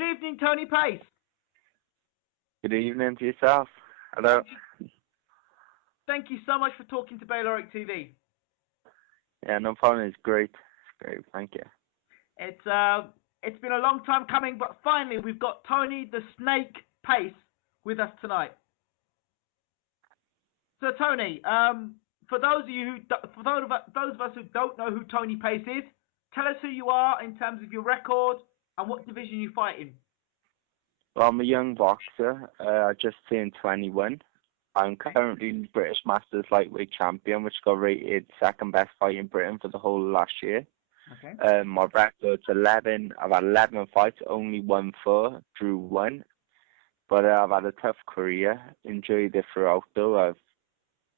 Good evening, Tony Pace. Good evening to yourself. Hello. Thank you so much for talking to Bayloric TV. Yeah, no problem. It's great. It's great. Thank you. It's been a long time coming, but finally we've got Tony the Snake Pace with us tonight. So Tony, for those of us who don't know who Tony Pace is, tell us who you are in terms of your record and what division you fight in. Well, I'm a young boxer. I just turned 21. I'm currently British Masters Lightweight Champion, which got rated second best fight in Britain for the whole of last year. Okay. My record's 11. I've had 11 fights, only won 4, drew 1. But I've had a tough career. Enjoyed it throughout, though. I've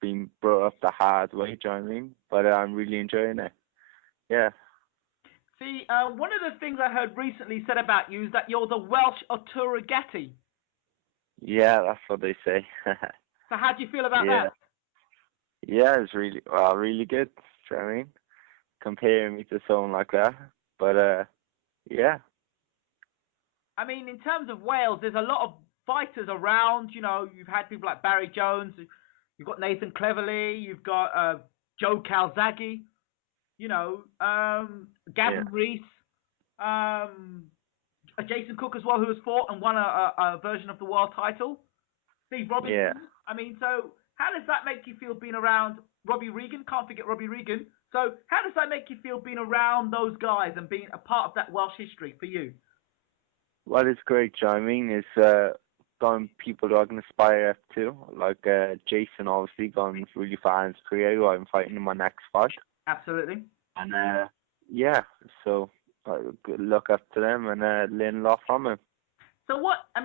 been brought up the hard way, do you know what I mean? But I'm really enjoying it. Yeah. See, one of the things I heard recently said about you is that you're the Welsh Oturageti. Yeah, that's what they say. So how do you feel about yeah. that? Yeah, it's really good. Do you know what I mean? Comparing me to someone like that. But, yeah. I mean, in terms of Wales, there's a lot of fighters around. You know, you've had people like Barry Jones. You've got Nathan Cleverly. You've got Joe Calzaghe. You know, Gavin Rees. Jason Cook as well, who has fought and won a version of the world title. Steve Robinson. Yeah. I mean, so how does that make you feel being around Robbie Regan? Can't forget Robbie Regan. So how does that make you feel being around those guys and being a part of that Welsh history for you? Well, it's great, do you know what I mean? It's gone people that I can aspire up to. Like Jason, obviously, gone really far in his career, who I'm fighting in my next fight. Absolutely. And, yeah, so look up to them and learn a lot from them. So how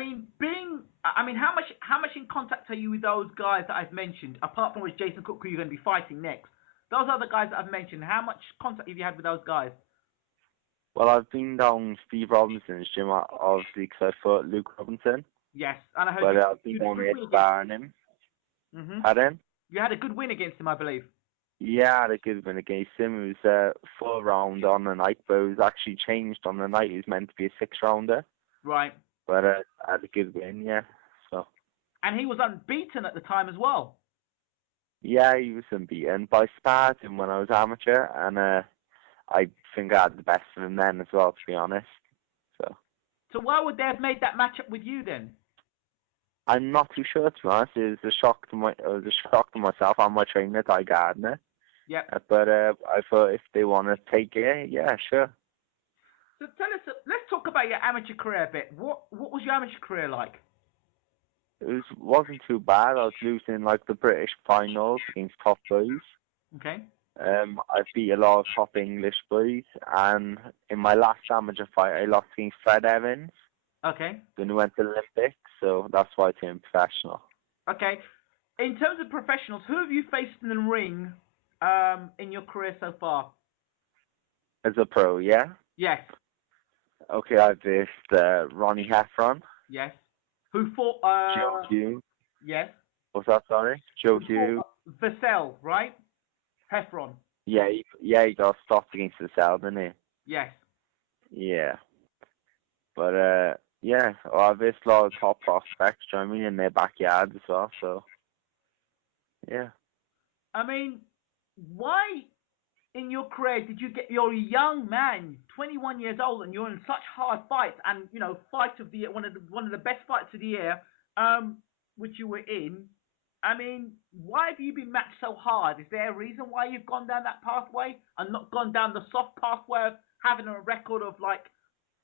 much in contact are you with those guys that I've mentioned, apart from with Jason Cook, who you're going to be fighting next? Those other guys that I've mentioned, how much contact have you had with those guys? Well, I've been down Steve Robinson's gym, obviously, because I fought Luke Robinson. Yes, and I heard But I've been down there sparring him. Mm-hmm. Pardon? You had a good win against him, I believe. Yeah, I had a good win against him. It was a 4-round on the night, but it was actually changed on the night. It was meant to be a 6-rounder. Right. But I had a good win, yeah. So. And he was unbeaten at the time as well. Yeah, he was unbeaten. But I sparred him when I was amateur, and I think I had the best of him then as well, to be honest. So why would they have made that matchup with you then? I'm not too sure, to be honest. It was a shock to myself and my trainer, Ty Gardner. Yeah. But I thought if they want to take it, yeah, sure. So tell us, let's talk about your amateur career a bit. What was your amateur career like? It wasn't too bad. I was losing like the British finals against top boys. Okay. I beat a lot of top English boys, and in my last amateur fight, I lost against Fred Evans. Okay. Then we went to the Olympics, so that's why I turned professional. Okay. In terms of professionals, who have you faced in the ring in your career so far? As a pro, yeah? Yes. Okay, I faced Ronnie Heffron. Yes. Who fought... Joe Hugh. Yes. What's that, sorry? Joe Hugh. Vassell, right? Heffron. Yeah, he got stopped against Vassell, didn't he? Yes. Yeah. But, yeah, well, I've faced a lot of top prospects, do you know what I mean, in their backyard as well, so, yeah. I mean, why in your career did you get, you're a young man, 21 years old, and you're in such hard fights, and, you know, fight of the year, one of the best fights of the year, which you were in. I mean, why have you been matched so hard? Is there a reason why you've gone down that pathway and not gone down the soft pathway of having a record of like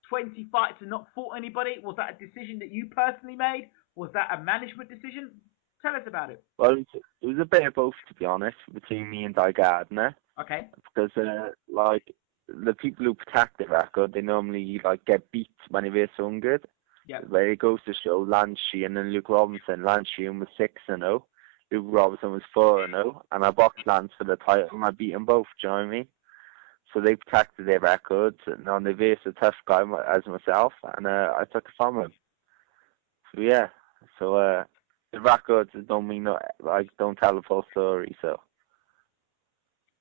20 fights and not fought anybody? Was that a decision that you personally made? Was that a management decision? Tell us about it. Well, it was a bit of both, to be honest, between me and Di Gardner. Okay. Because, like, the people who protect the record, they normally, like, get beat when they're so good. Yeah. Where it goes to show Lance Sheehan and Luke Robinson. Lance Sheehan was 6-0. Luke Robinson was 4-0. And I boxed Lance for the title, and I beat them both, do you know what I mean? So they protected their records, and now they faced a tough guy as myself, and I took it from him. So, yeah. So, the records don't mean, like, don't tell the full story, so.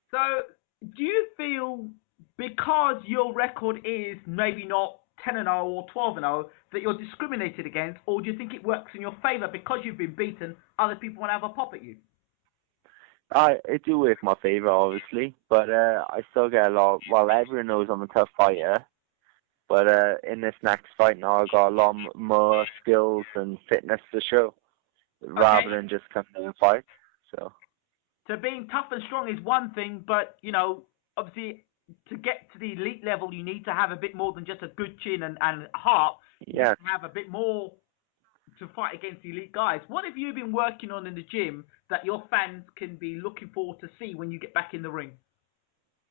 So, do you feel because your record is maybe not 10-0 or 12-0 that you're discriminated against, or do you think it works in your favour because you've been beaten? Other people want to have a pop at you. It do work in my favour, obviously, but I still get a lot. Well, everyone knows I'm a tough fighter, but in this next fight now, I got a lot more skills and fitness to show, Okay. rather than just coming to a fight. So So being tough and strong is one thing, but obviously to get to the elite level, you need to have a bit more than just a good chin and heart. You need yeah, to have a bit more to fight against the elite guys. What have you been working on in the gym that your fans can be looking forward to see when you get back in the ring?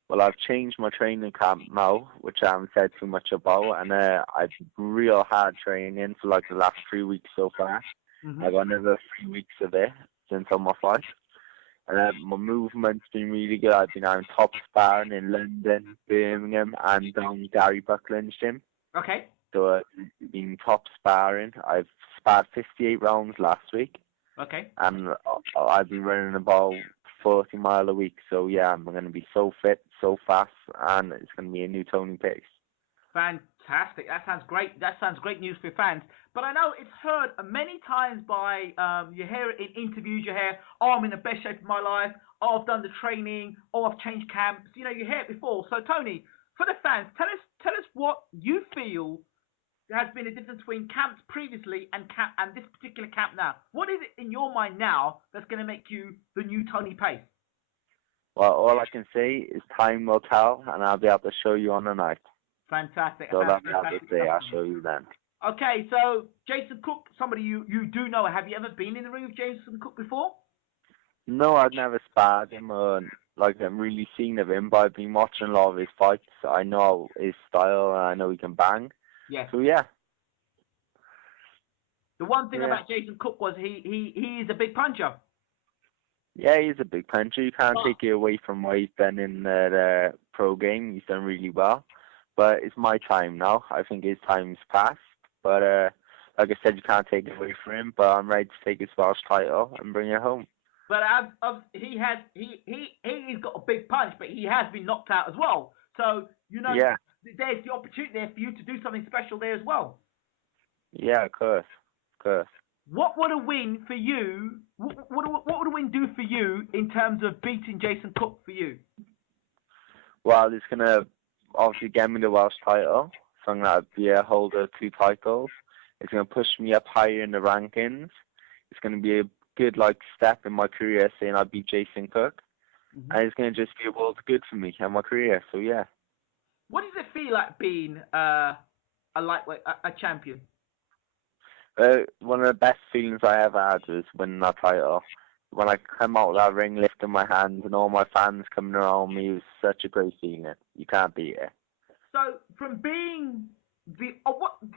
well, I've changed my training camp now, which I haven't said too much about, and I've real hard training for like the last 3 weeks so far. Hmm. I got another 3 weeks of it since on my fight. My movement's been really good. I've been having top sparring in London, Birmingham, and down Gary Buckland's gym. Okay. So been top sparring. I've sparred 58 rounds last week, Okay. and I've been running about 40 mile a week. So yeah, I'm going to be so fit, so fast, and it's going to be a new Tony Pace. Fantastic. That sounds great. That sounds great news for fans. But I know it's heard many times by, you hear it in interviews, you hear, oh, I'm in the best shape of my life, oh, I've done the training, oh, I've changed camps. You hear it before. So, Tony, for the fans, tell us what you feel has been a difference between camps previously and this particular camp now. What is it in your mind now that's going to make you the new Tony Pace? Well, all I can say is time will tell, and I'll be able to show you on the night. Fantastic. So that's what I'll Fantastic say. stuff. I'll show you then. Okay, so Jason Cook, somebody you do know. Have you ever been in the ring with Jason Cook before? No, I've never sparred him or like I'm really seen of him, but I've been watching a lot of his fights. I know his style and I know he can bang. Yes. So yeah. The one thing Yeah. about Jason Cook was he is a big puncher. Yeah, he's a big puncher. You can't Oh. take it away from what he's done in the pro game. He's done really well. But it's my time now. I think his time's passed. But like I said, you can't take it away from him. But I'm ready to take his Welsh title and bring it home. But he's got a big punch, but he has been knocked out as well. So Yeah. there's the opportunity there for you to do something special there as well. Yeah, of course. Of course. What would a win for you? What would a win do for you in terms of beating Jason Cook for you? Well, it's going to obviously get me the Welsh title. So I'm going to be a holder of 2 titles. It's going to push me up higher in the rankings. It's going to be a good step in my career saying I beat Jason Cook. Mm-hmm. And it's going to just be a world of good for me and my career. So yeah. What does it feel like being a lightweight, a champion? One of the best feelings I ever had was winning that title. When I come out of that ring lifting my hands and all my fans coming around me, it was such a great feeling. You can't beat it. So from being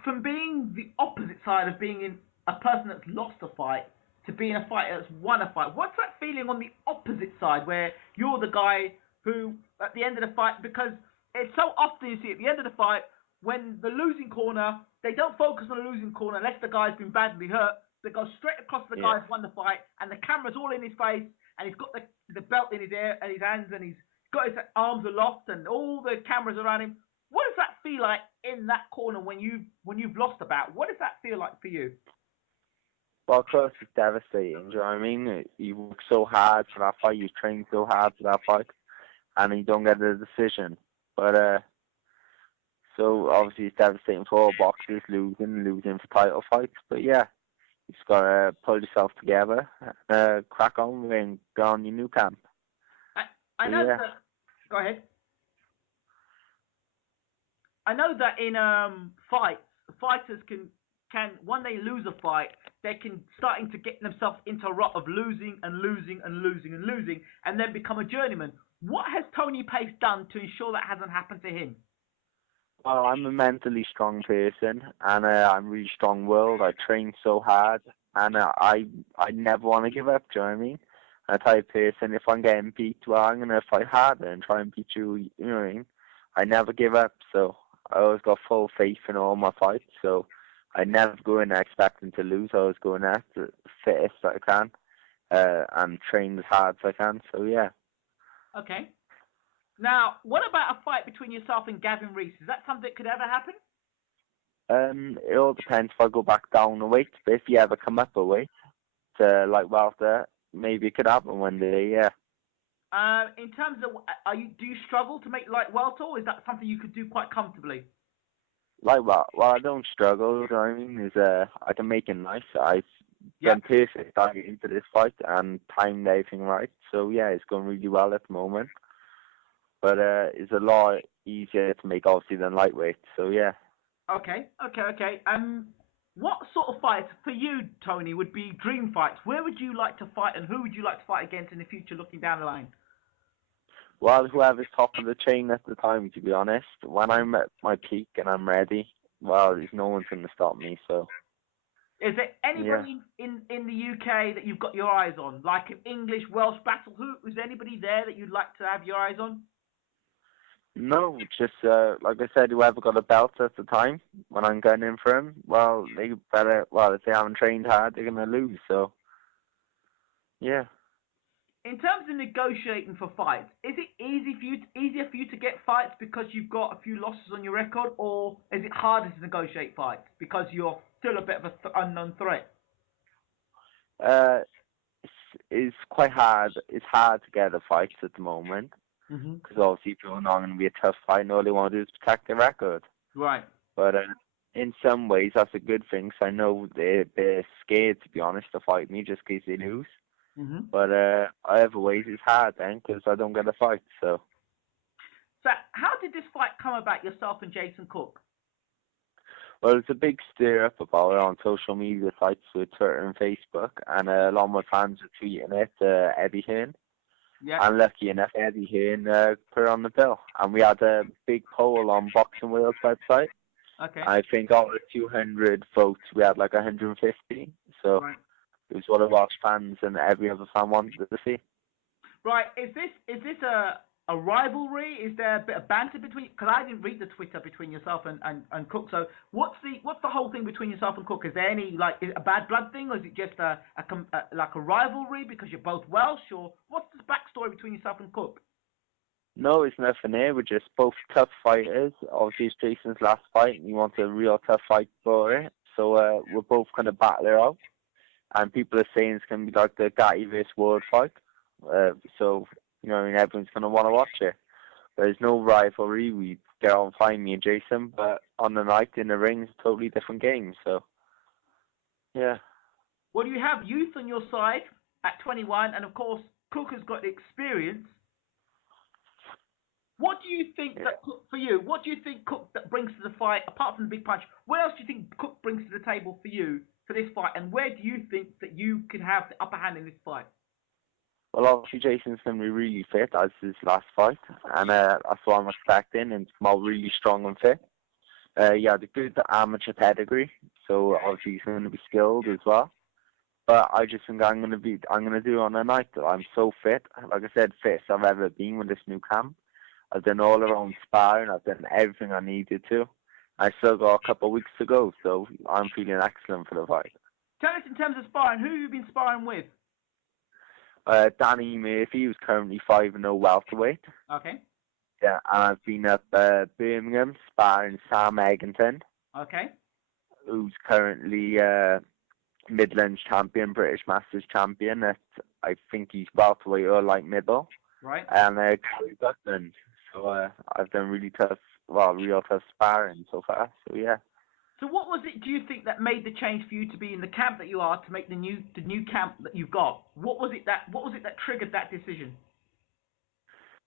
from being the opposite side of being in a person that's lost a fight to being a fighter that's won a fight, what's that feeling on the opposite side where you're the guy who at the end of the fight, because it's so often you see at the end of the fight when the losing corner, they don't focus on the losing corner unless the guy's been badly hurt. They go straight across the guy who's won the fight, and the camera's all in his face, and he's got the belt in his ear and his hands, and he's got his arms aloft, and all the cameras around him. What does that feel like in that corner when you've lost a bout? What does that feel like for you? Well, of course, it's devastating. Do you know what I mean? You work so hard for that fight. You train so hard for that fight, and you don't get the decision. But so obviously it's devastating for all boxers losing for title fights. But yeah, you just gotta pull yourself together, crack on and go on your new camp. I know that. Go ahead. I know that in fights, fighters can when they lose a fight, they can starting to get themselves into a rut of losing and losing and losing and losing, and then become a journeyman. What has Tony Pace done to ensure that hasn't happened to him? Well, I'm a mentally strong person, and I'm really strong-willed. I train so hard, and I never want to give up. Do you know what I mean? I'm the type of person, if I'm getting beat, well, I'm gonna fight harder and try and beat you. You know what I mean? I never give up, so I always got full faith in all my fights. So I never go in there expecting to lose. I always go in there the fittest that I can, and train as hard as I can. So yeah. Okay. Now, what about a fight between yourself and Gavin Reese? Is that something that could ever happen? It all depends if I go back down a weight, but if you ever come up a weight to like welter, maybe it could happen one day, yeah. In terms of, do you struggle to make light welter, or is that something you could do quite comfortably? Like well, I don't struggle, you know what I mean, is I can make it nice. I've Yep. done perfect diving into this fight and timed everything right. So yeah, it's going really well at the moment. But it's a lot easier to make obviously than lightweight. So yeah. Okay, okay, okay. What sort of fights for you, Tony, would be dream fights? Where would you like to fight, and who would you like to fight against in the future, looking down the line? Well, whoever's top of the chain at the time, to be honest. When I'm at my peak and I'm ready, well, there's no one's going to stop me. So Is there yeah. anybody in the UK that you've got your eyes on, like an English Welsh battle? Is there anybody there that you'd like to have your eyes on? No, just like I said, whoever got a belt at the time when I'm going in for him, well, they better. Well, if they haven't trained hard, they're gonna lose. So yeah. In terms of negotiating for fights, is it easier for you to get fights because you've got a few losses on your record, or is it harder to negotiate fights because you're still a bit of an unknown threat? Uh, it's quite hard. It's hard to get a fight at the moment Hmm. because obviously people are not going to be a tough fight. And all they want to do is protect their record. Right. But in some ways, that's a good thing. 'Cause I know they're scared, to be honest, to fight me just in case they lose. Hmm. But other ways it's hard then because I don't get a fight. So. So, how did this fight come about, yourself and Jason Cook? Well, it's a big stir up about it on social media sites with Twitter and Facebook, and a lot of my fans are tweeting it, Eddie Hearn. Yeah. And lucky enough, Eddie Hearn put it on the bill. And we had a big poll on Boxing World's website. Okay. I think out of 200 votes, we had like 150. So Right. it was what the Welsh fans and every other fan wanted to see. Right. Is this a rivalry? Is there a bit of banter between? Because I didn't read the Twitter between yourself and Cook. So what's the whole thing between yourself and Cook? Is there any like a bad blood thing, or is it just like a rivalry because you're both Welsh, or what's the backstory between yourself and Cook? No, it's nothing here. We're just both tough fighters. Obviously, it's Jason's last fight, and he wants a real tough fight for it. So we're both kind of battle it out. And people are saying it's going to be like the Gatti vs. Ward fight. So, you know, I mean, everyone's going to want to watch it. There's no rivalry. We get on fine, me and Jason, but on the night in the ring, it's a totally different game. So, yeah. Well, you have youth on your side at 21, and of course, Cook has got experience. What do you think Yeah. that Cook, for you? What do you think Cook that brings to the fight apart from the big punch? What else do you think Cook brings to the table for you for this fight? And where do you think that you could have the upper hand in this fight? Well, obviously, Jason's going to be really fit as his last fight, and that's what I'm expecting, and come out really strong and fit. He had a good amateur pedigree, so obviously he's going to be skilled as well. But I just think I'm going to do it on a night that I'm so fit. Like I said, fittest I've ever been with this new camp. I've done all around sparring. I've done everything I needed to. I still got a couple of weeks to go, so I'm feeling excellent for the fight. Tell us in terms of sparring, who have you been sparring with? Danny Murphy, who's currently 5-0 welterweight. Okay. Yeah, and I've been up Birmingham sparring Sam Eggington, Okay. who's currently Midlands champion, British Masters champion. I think he's welterweight or light middle. Right. And Gary Butland. So I've done real tough sparring so far. So yeah. So what was it, do you think, that made the change for you to be in the camp that you are, to make the new camp that you've got? What was it that triggered that decision?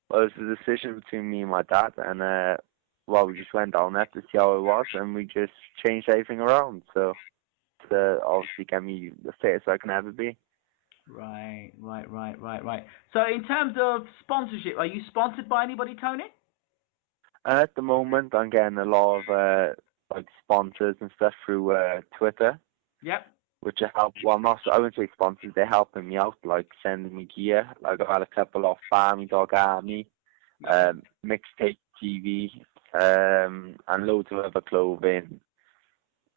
Well, it was a decision between me and my dad, and we just went down there to see how it was, and we just changed everything around. So to obviously get me the fittest I can ever be. Right. So in terms of sponsorship, are you sponsored by anybody, Tony? At the moment, I'm getting a lot of like sponsors and stuff through Twitter, Yep. which help. Well, not I wouldn't say sponsors. They're helping me out, like sending me gear. Like I've had a couple off Farmy Dog Army, Mixtape TV, and loads of other clothing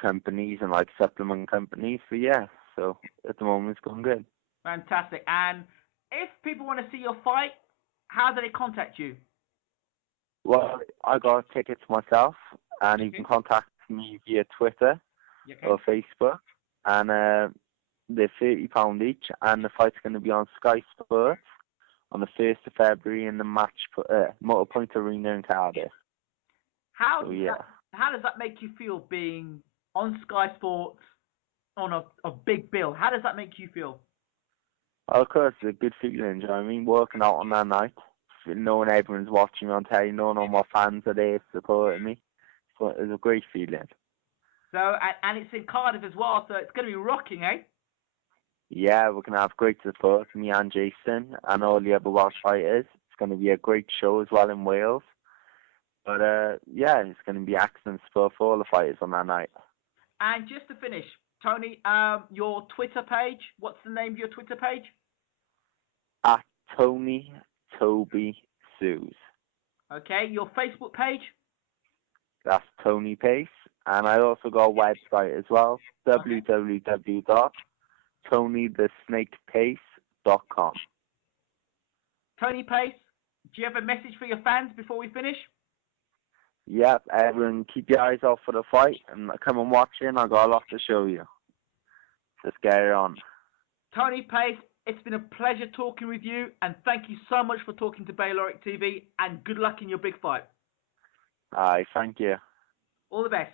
companies and like supplement companies. So yeah, so at the moment it's going good. Fantastic. And if people want to see your fight, how do they contact you? Well, I got tickets myself, and you can contact me via Twitter Yeah, okay. or Facebook, and they're £30 each, and the fight's going to be on Sky Sports on the 1st of February in the Motor Point Arena in Cardiff. How So does yeah, that how does that make you feel being on Sky Sports on a big bill? How does that make you feel? of course it's a good feeling. Do you know what I mean? Working out on that night, knowing everyone's watching me on telly, knowing all my fans are there supporting me. So it's a great feeling. So and it's in Cardiff as well, so it's going to be rocking, eh? Yeah, we're going to have great support, me and Jason and all the other Welsh fighters. It's going to be a great show as well in Wales. But yeah, it's going to be excellent support for all the fighters on that night. And just to finish, Tony, your Twitter page. What's the name of your Twitter page? At Tony Toby Sues. Okay, your Facebook page. That's Tony Pace. And I also got a website as well, Okay. www.tonysnake.pace.com. Tony Pace. Do you have a message for your fans before we finish? Yep, everyone keep your eyes out for the fight and come and watch it. I got a lot to show you. Let's get it on. Tony Pace, it's been a pleasure talking with you, and thank you so much for talking to Bayloric TV, and good luck in your big fight. Alright, thank you. All the best.